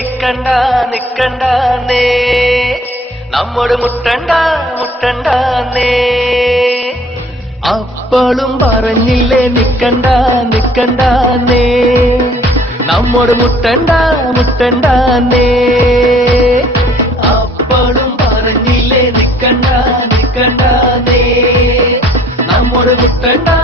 നിക്കണ്ട നിക്കണ്ടേ നമ്മോട് മുട്ടണ്ടേ അപ്പോഴും പറഞ്ഞില്ലേ നിക്കണ്ട നിക്കണ്ടേ നമ്മോട് മുട്ടണ്ടേ അപ്പോഴും പറഞ്ഞില്ലേ നിക്കണ്ട നിക്കണ്ടേ നമ്മോട് മുട്ടണ്ടേ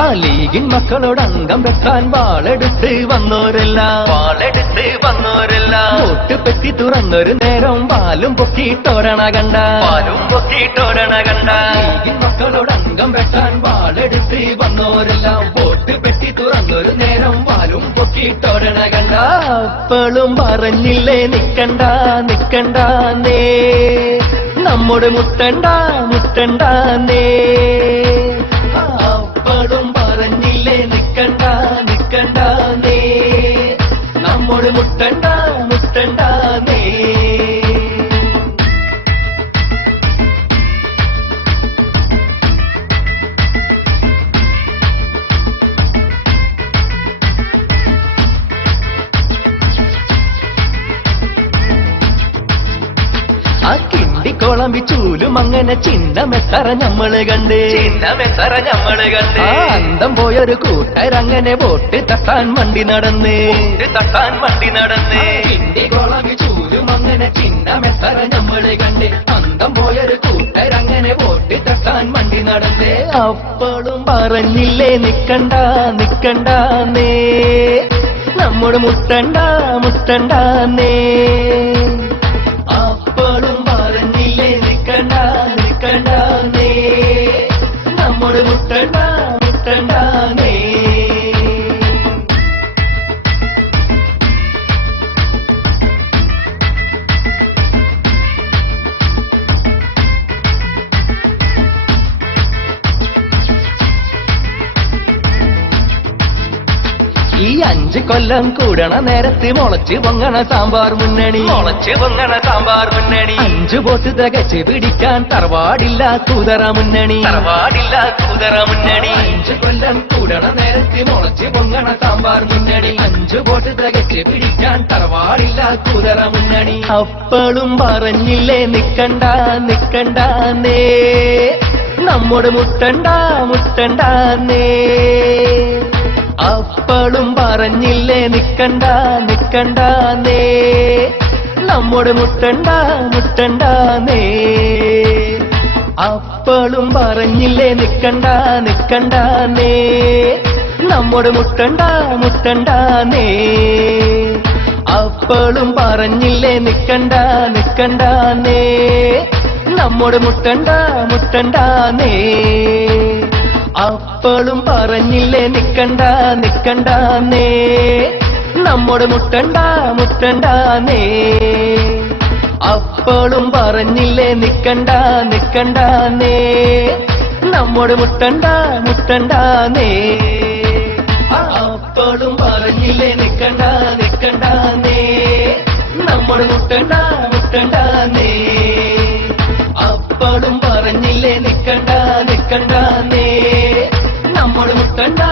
ആ ലീഗിൻ മക്കളോട് അംഗം വെക്കാൻ വാളെടുത്ത് വന്നോരെല്ലാം വോട്ട് പെട്ടി തുറന്നൊരു നേരം പാലും പൊക്കിയിട്ടോരണ കണ്ട ലീഗിൻ മക്കളോട് അംഗം വെക്കാൻ വാളെടുത്ത് വന്നോരെല്ലാം വോട്ട് പെട്ടി തുറന്നൊരു നേരം പാലും പൊക്കിയിട്ടോരണ കണ്ട അപ്പോഴും പറഞ്ഞില്ലേ നിക്കണ്ടേ നമ്മോട് മുട്ടണ്ടേ അപ്പോഴും പറഞ്ഞില്ലേ നിക്കണ്ടേ നമ്മോട് മുട്ടണ്ടേ ആ കിണ്ടിക്കോളമ്പി ചൂലും അങ്ങനെ ചിഹ്നമെത്തറ ഞമ്മള് കണ്ട് ആ അന്തം പോയൊരു കൂട്ടരങ്ങനെ വോട്ട് തട്ടാൻ വണ്ടി നടന്ന് കിണ്ടിക്കോളമ്പി ചൂലും അങ്ങനെ ചിഹ്നമെത്തറ ഞമ്മള് കണ്ട് അന്തം പോയൊരു കൂട്ടരങ്ങനെ വോട്ട് തട്ടാൻ വണ്ടി നടന്ന് അപ്പോഴും പറഞ്ഞില്ലേ നിക്കണ്ടേ നമ്മോട് മുട്ടണ്ടേ അപ്പോഴും പറഞ്ഞില്ലേ നിക്കണ്ടേ നമ്മോട് മുട്ടണ്ടേ ഈ 5 കൊല്ലം കൂടണ നേരത്ത് മുളച്ച് പൊങ്ങണ സാമ്പാർ മുന്നണി 5 വോട്ട് തികച്ച് പിടിക്കാൻ തറവാടില്ല കൂതറ മുന്നണി 5 കൊല്ലം കൂടണ നേരത്ത് മുളച്ച് പൊങ്ങണ സാമ്പാർ മുന്നണി 5 വോട്ട് തികച്ച് പിടിക്കാൻ തറവാടില്ല കൂതറ മുന്നണി അപ്പോഴും പറഞ്ഞില്ലേ നിക്കണ്ടേ നമ്മോട് മുട്ടണ്ടേ അപ്പോഴും പറഞ്ഞില്ലേ നിക്കണ്ടേ നമ്മോട് മുട്ടണ്ടേ അപ്പോഴും പറഞ്ഞില്ലേ നിക്കണ്ടേ നമ്മോട് മുട്ടണ്ടേ അപ്പോഴും പറഞ്ഞില്ലേ നിക്കണ്ടേ നമ്മോട് മുട്ടണ്ടേ അപ്പോഴും പറഞ്ഞില്ലേ നിക്കണ്ടേ നമ്മോട് മുട്ടണ്ടേ അപ്പോഴും പറഞ്ഞില്ലേ നിക്കണ്ടേ നമ്മോട് മുട്ടണ്ടേ അപ്പോഴും പറഞ്ഞില്ലേ നിക്കണ്ടേ നമ്മോട് മുട്ടണ്ടേ അപ്പോഴും പറഞ്ഞില്ലേ നിക്കണ്ടേ നമ്മോട് മുട്ടണ്ടേ